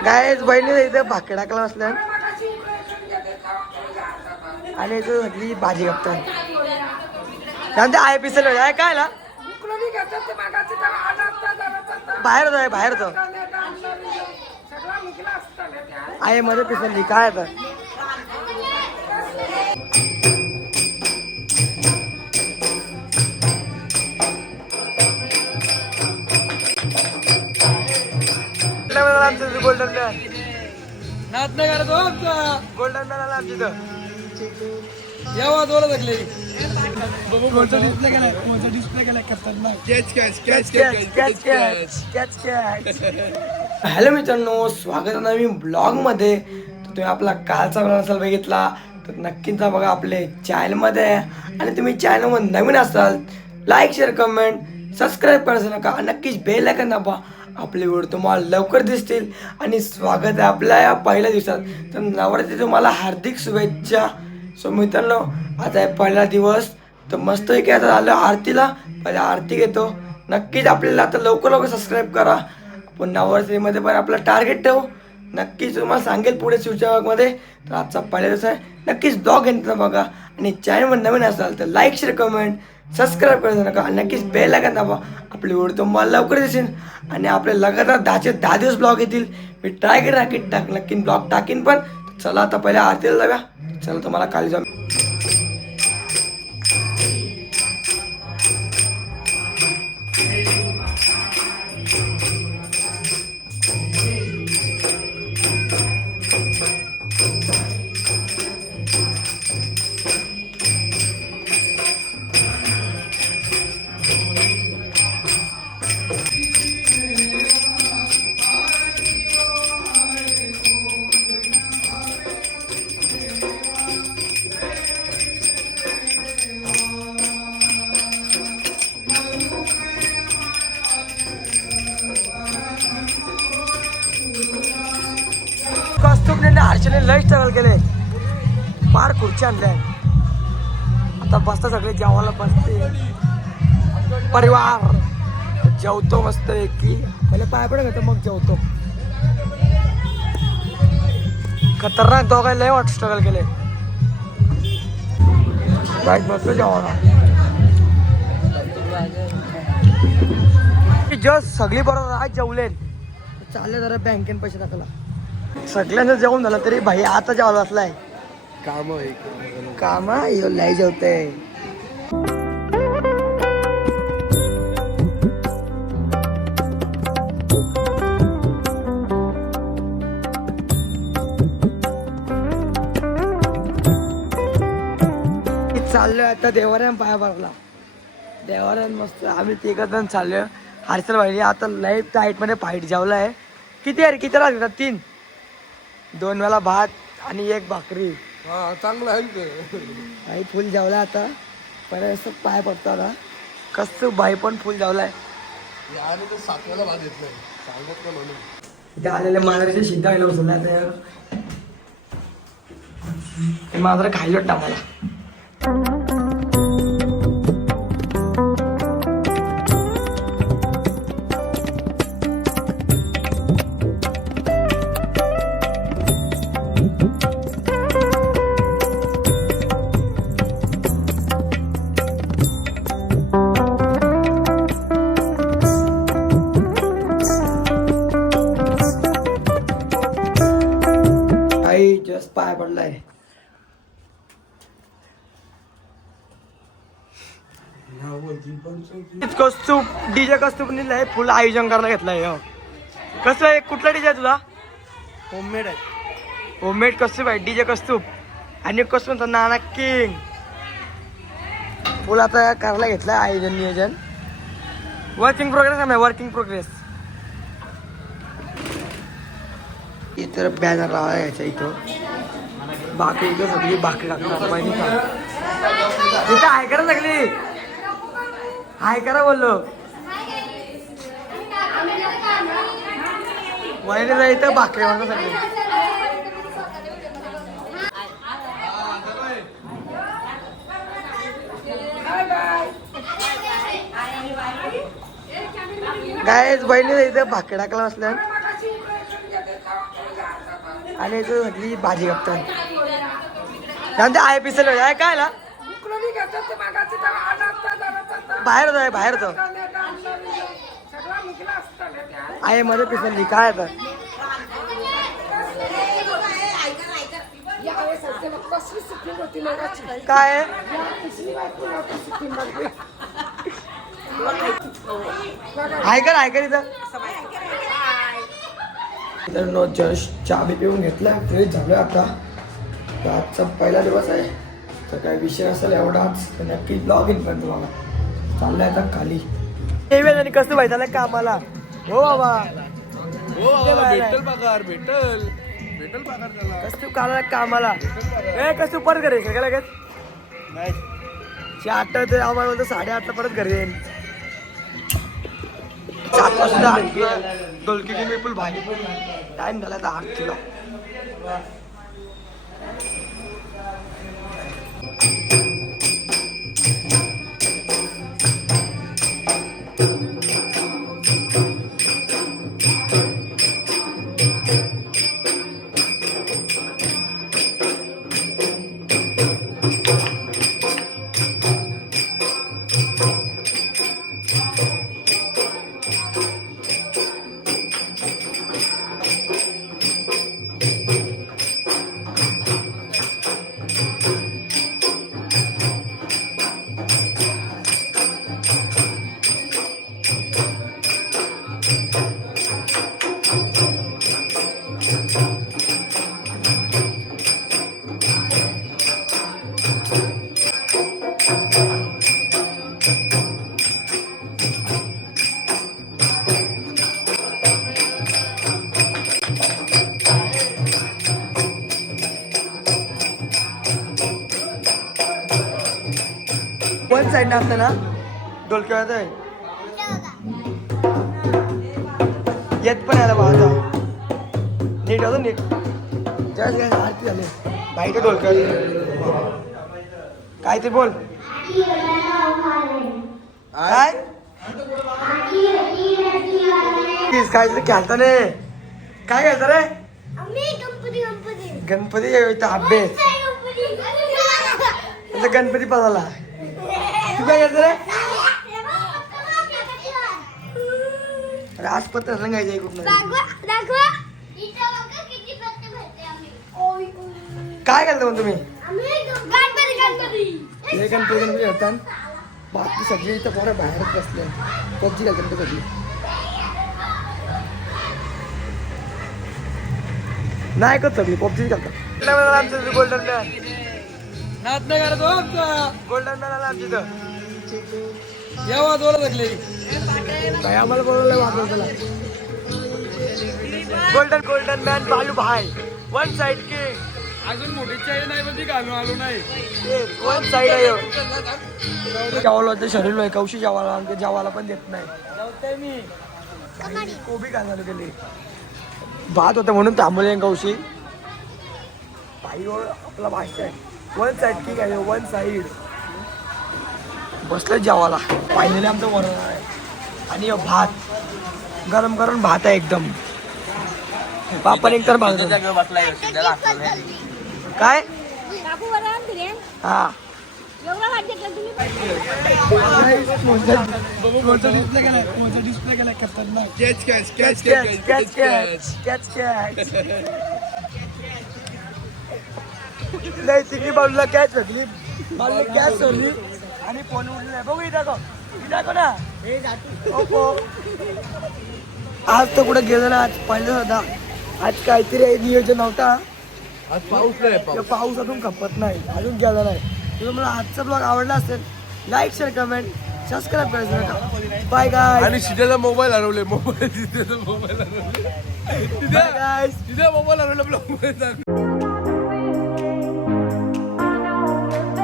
बहिणी इथं भाकरी टाकला असल्या आणि इथं म्हटली भाजी कापतात त्यानंतर आहे पिसल आहे काय ना बाहेर जाय बाहेर जाऊ. आहे मध्ये पिसलली काय आता? गोल्डन मॅन नाच नाही करत हो आमचा. गोल्डन मॅन आला आमच्या यावा दोला लागले डिस्प्ले केलाय? डिस्प्ले केलाय? हॅलो मित्रांनो स्वागत आहे नवीन ब्लॉगमध्ये तर तुम्ही आपला कालचा ब्लॉग असाल बघितला. तर नक्कीच बघा आपले चॅनलमध्ये आणि तुम्ही चॅनलमध्ये नवीन असाल लाईक शेअर कमेंट सबस्क्राईब करायचं नका. नक्कीच बेल ऐकन दाबा. आपले व्हिडिओ तुम्हाला लवकर दिसतील. आणि स्वागत आहे आपल्या या पहिल्या दिवसात. तर नवरात्री तुम्हाला हार्दिक शुभेच्छा. सो मित्रांनो आता आहे पहिला दिवस. तर मस्त की आता आलं आरतीला. पहिले आरती घेतो. नक्कीच आपल्याला आता लवकर लवकर सबस्क्राईब करा. आपण नवरात्रीमध्ये पण आपलं टार्गेट ठेवू. नक्कीच तुम्हाला सांगेल पुढे शिवच्या तर आजचा पहिला दिवस आहे. नक्कीच ब्लॉग घेतला बघा. आणि चॅनलवर नवीन असाल तर लाईक शेअर कमेंट सबस्क्राईब करायचं नका. आणि नक्कीच बेल लागत दाबा. आपली व्हिडिओ तुम्हाला लवकर दिसेल. आणि आपले लगातार दहाचे दहा दिवस ब्लॉग येतील. मी ट्राय करेन नक्की टाक नक्की ब्लॉग टाकीन पण. चला आता पहिल्या आरतीला जाऊया. चला तुम्हाला काली जाऊ. लय स्ट्रगल केले. फार खुर्ची आणल्या. आता बसता सगळे जेवायला बसते. परिवार. जेवतो मस्त की पहिले पाय पडत घेतो मग जेवतो. खतरनाक दोघा लय वाट स्ट्रगल केले. बाईक बसलो जेवायला. जस्ट सगळी बरोबर आज जेवले चालले जरा बँकेन पैसे टाकला सगळ्यांना जेवण झालं तरी भाई आता जेवायला बसलाय. काम कामा यो लय जेवते चाललोय आता देवाऱ्यान पाया पडला देवाऱ्यान मस्त आम्ही तिघ जण चाललोय. हर्षल भाई आता लय टाईटमध्ये फाईट जेवलाय. किती आहे रे? किती लागतात तीन? दोन वेळा भात आणि एक भाकरी. हा चांगलं आहे ते. भाई फुल जेवला आता. परत असं पाय पडतो आता. कस भाई पण फुल जेवलाय. आणि ते सातव्याला भात घेतलंय. सांगत का म्हणून. इथे आलेले मांजराचे शिद्धा गेलं बसला तर ते मांजर खायला वाटतं आम्हाला. जस्ट पाय पडलाय. कस्तूप डीजे कस्तूप लय फुल आयोजन करायला घेतलंय हो. कसं आहे कुठला डीजे तुझा? होममेड आहे. होममेड कस्तूप आहे डीजे कस्तूप. आणि कस्तूप म्हणतो नाना किंग. फुल आता करायला घेतलंय आयोजन नियोजन. वर्किंग प्रोग्रेस आहे वर्किंग प्रोग्रेस इतर बॅनर लावायचा इथं. बाकी इथं सगळी बाकी टाकणार माहिती इथं ऐकायला करा सगळी. हाय करा बोललो. वहिनीला इथं भाकरी म्हणतो सगळी. काय बहिणी इथं भाकरी टाकला असल्या आणि इथं सगळी भाजी कप्तान. त्यानंतर आहे पिसल आहे काय ना. बाहेर जाय बाहेर जाऊ आहे मध्ये पिसलली काय आता? काय? आहे? आहे का तिथं मित्रांनो जस्ट चहा बी पिऊन घेतला फ्रेश झालो आता. तर आजचा पहिला दिवस आहे. तर काय विषय असेल एवढाच तर नक्की ब्लॉग इन पण तुम्हाला. चाललंय आता खाली. आणि कसं माहिती झालं का आम्हाला हो बाबा हो भेटल पगार भेटल. भेटल पगार त्याला. कसं तू काला कामाला? ए कसं तू परत घरी का लगेच नाही. आठ ते आम्हाला म्हणतो साडेआठला परत घरी येईल सात वाजता. डोलकी मी पण भाई टाइम झाला आता वन साईड असतं ना डोलक्यात आहे? येत पण यायला माझा नीट होतं नीट. त्याच काय आरती झाली. बाईक डोलक्यात काय ते बोल. काय? तीस काय ते खेळता रे. काय खेळता रे? गणपती इथं अभ्यास. आता गणपती पदाला. तू काय खेळता रे? अरे आज पत्र सांगायचं आहे कुठलं काय करता मग तुम्ही? हे गणपती गणपती खेळतात बाकी सगळी इथं पोरं बाहेरच बसले. पबजी ते सगळी? नाही करत सगळी पबजी आमचं गोल्डन मॅन करत गोल्डन मॅन आला आमच्या इथं. लागले काय आम्हाला बोलवलं वाटलं त्याला? गोल्डन गोल्डन मॅन बालू भाई. वन साइड के. अजून मोठी चाय नाही पण ती घालून आलो नाही. वन साइड आहे. जेवायला होतं शरीर आहे कौशी जेवायला जेवायला पण देत नाही. मी. कोबी घालणार गेली. भात होता म्हणून थांबवले कौशी बाईवर आपला भाषा आहे. वन साइड ठीक आहे वन साइड बसलं जेवायला. पाहिलेले आमचं वरण आहे आणि भात. गरम गरम भात आहे एकदम. पापड एक तर भाजलं. काय? हा. डिस्प्ले केलाय? कोणचा डिस्प्ले केलाय? खतरनाक catch catch catch catch catch catch catch नाही तिकडे बाजूला कॅच होती. बाजूला कॅच होती. आणि फोन उडलाय? बघू इथं दाखव इथं ना ओप्पो. आज तर कुठं गेलो ना आज पहिलं होता. आज काहीतरी नियोजन नव्हता आज पाऊस नाही पाऊस. अजून खपत नाही अजून गेला नाही. तर तुम्हाला आजचा ब्लॉग आवडला असेल लाईक शेअर कमेंट सबस्क्राईब करायचं नका. बाय गाय आणि शिट्याचा मोबाईल हरवले मोबाईल तिथे मोबाईल हरवले बाय गाय तिथे मोबाईल हरवले ब्लॉग